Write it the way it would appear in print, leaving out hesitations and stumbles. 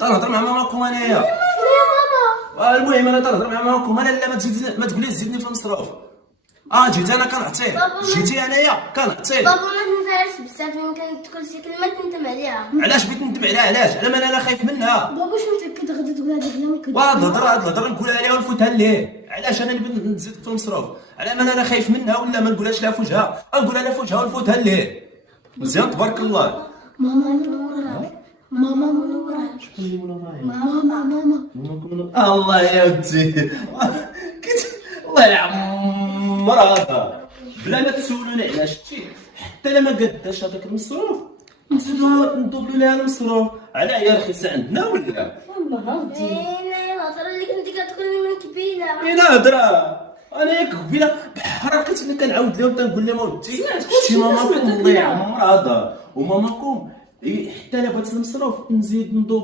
تنهضر مع ماماكم انايا. لا ماما. المهم انا تنهضر مع ماماكم انا. لا ما تقوليش زيدني في المصروف. جيت انا كنعطيه، جيتي انايا كنعطيه. بابا ما تنفعش بزاف، يمكن تقول شي كلمه تندم عليها. علاش بغيت ندم عليها؟ علاش؟ على ما انا خايف منها. بابا شنو متاكد غادي تقول هذيك الكلمه كده؟ هاد الهضره نقولها عليها ونفوتها ليه. علاش انا نبغي نزيد في المصروف؟ على ما انا خايف منها ولا ما نقولهاش لها في وجهها؟ نقولها لها في وجهها ونفوتها ليه. مزيان تبارك الله. ماما منوراك، ماما منوراك، ماما. الله يا ودي الله يعمر هذا. بلا ما تسولوني علاش شتي، حتى الا ما قداش هذاك المصروف نزيدوها ندوبلو لها المصروف. على هي رخيصه عندنا ولا؟ والله هاودي الهضره اللي كنتي كتقول من قبيله. اين هضره؟ انا ياك قبيله بحركه اللي كنعاود لهم تنقول لهم اودي شتي ماماكم الله يعمر هذا وماماكم حتى الا بغات المصروف نزيد ندوبلو